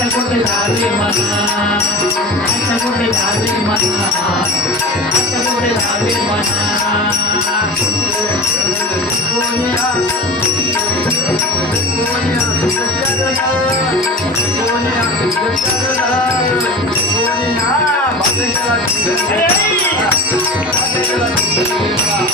आता कुठे झाले मना आता कुठे झाले मना आता कुठे झाले मना कोण्या कोण्या कोण्या कोण्या कोण्या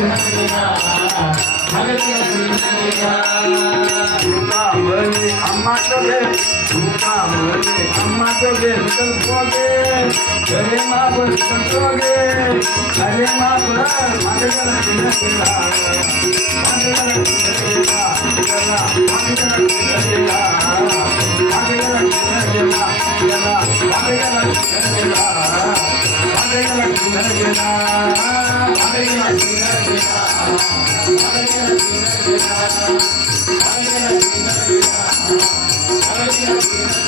அம்மா சொல்லு அம்மா சொல்லு போகே அரே மாபுர் போகே அரே மாபுர் மகள நிலா மகள நிலா மகள நிலா மகள நிலா மகள நிலா Thank you.